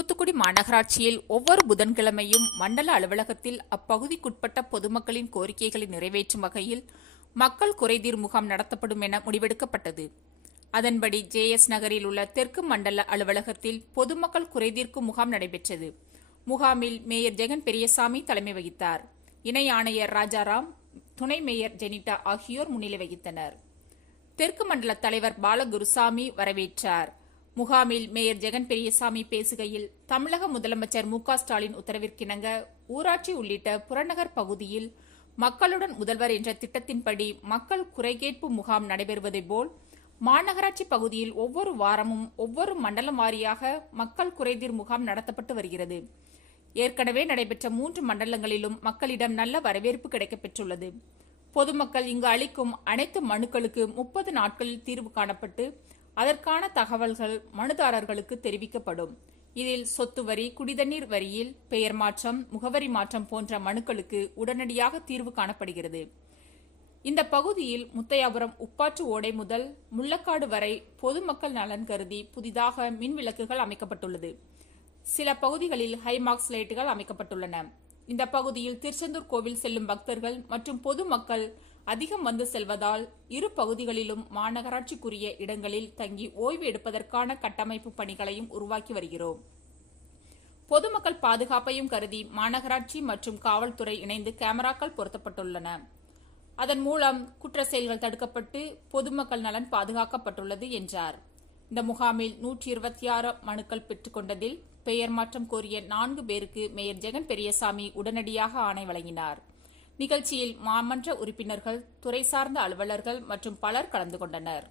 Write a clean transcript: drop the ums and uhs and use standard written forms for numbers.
தூத்துக்குடி மாநகராட்சியில் ஒவ்வொரு புதன்கிழமையும் மண்டல அலுவலகத்தில் அப்பகுதிக்குட்பட்ட பொதுமக்களின் கோரிக்கைகளை நிறைவேற்றும் வகையில் மக்கள் குறைதீர் முகாம் நடத்தப்படும் என முடிவெடுக்கப்பட்டது. அதன்படி JS நகரில் உள்ள தெற்கு மண்டல அலுவலகத்தில் பொதுமக்கள் குறைதீர்க்கும் முகாம் நடைபெற்றது. முகாமில் மேயர் ஜெகன் பெரியசாமி தலைமை வகித்தார். இணை ஆணையர் ராஜாராம், துணை மேயர் ஜெனிட்டா ஆகியோர் முன்னிலை வகித்தனர். தெற்கு மண்டல தலைவர் பாலகுருசாமி வரவேற்றார். முகாமில் மேயர் ஜெகன் பெரியசாமி பேசுகையில், தமிழக முதலமைச்சர் மு.க.ஸ்டாலின் உத்தரவிற்கிணங்க ஊராட்சி உள்ளிட்ட புறநகர் பகுதியில் மக்களுடன் முதல்வர் என்ற திட்டத்தின்படி மக்கள் குறைகேட்பு முகாம் நடைபெறுவதை போல் மாநகராட்சி பகுதியில் ஒவ்வொரு வாரமும் ஒவ்வொரு மண்டலம் வாரியாக மக்கள் குறைதீர் முகாம் நடத்தப்பட்டு வருகிறது. ஏற்கனவே நடைபெற்ற 3 மண்டலங்களிலும் மக்களிடம் நல்ல வரவேற்பு கிடைக்கப்பெற்றுள்ளது. பொதுமக்கள் இங்கு அளிக்கும் அனைத்து மனுக்களுக்கு 30 நாட்களில் தீர்வு காணப்பட்டு அதற்கான தகவல்கள் மனுதாரர்களுக்கு தெரிவிக்கப்படும். இதில் சொத்து வரி, குடிதண்ணீர் வரியில் பெயர் மாற்றம், முகவரி மாற்றம் போன்ற மனுக்களுக்கு உடனடியாக தீர்வு காணப்படுகிறது. இந்த பகுதியில் முத்தையாபுரம் உப்பாற்று ஓடை முதல் முள்ளக்காடு வரை பொதுமக்கள் நலன் கருதி புதிதாக மின் விளக்குகள் அமைக்கப்பட்டுள்ளது. சில பகுதிகளில் ஹைமார்க்ஸ் லைட்டுகள் அமைக்கப்பட்டுள்ளன. இந்த பகுதியில் திருச்செந்தூர் கோவில் செல்லும் பக்தர்கள் மற்றும் பொதுமக்கள் அதிகம் வந்து செல்வதால் இரு பகுதிகளிலும் மாநகராட்சிக்குரிய இடங்களில் தங்கி ஓய்வு எடுப்பதற்கான கட்டமைப்பு பணிகளையும் உருவாக்கி வருகிறோம். பொதுமக்கள் பாதுகாப்பையும் கருதி மாநகராட்சி மற்றும் காவல்துறை இணைந்து கேமராக்கள் பொருத்தப்பட்டுள்ளன. அதன் மூலம் குற்ற செயல்கள் தடுக்கப்பட்டு பொதுமக்கள் நலன் பாதுகாக்கப்பட்டுள்ளது என்றார். இந்த முகாமில் 126 மனுக்கள் பெற்றுக்கொண்டதில் பெயர் மாற்றம் கோரிய 4 பேருக்கு மேயர் ஜெகன் பெரியசாமி உடனடியாக ஆணை வழங்கினார். நிகழ்ச்சியில் மாமன்ற உறுப்பினர்கள், துறை சார்ந்த அலுவலர்கள் மற்றும் பலர் கலந்து கொண்டனர்.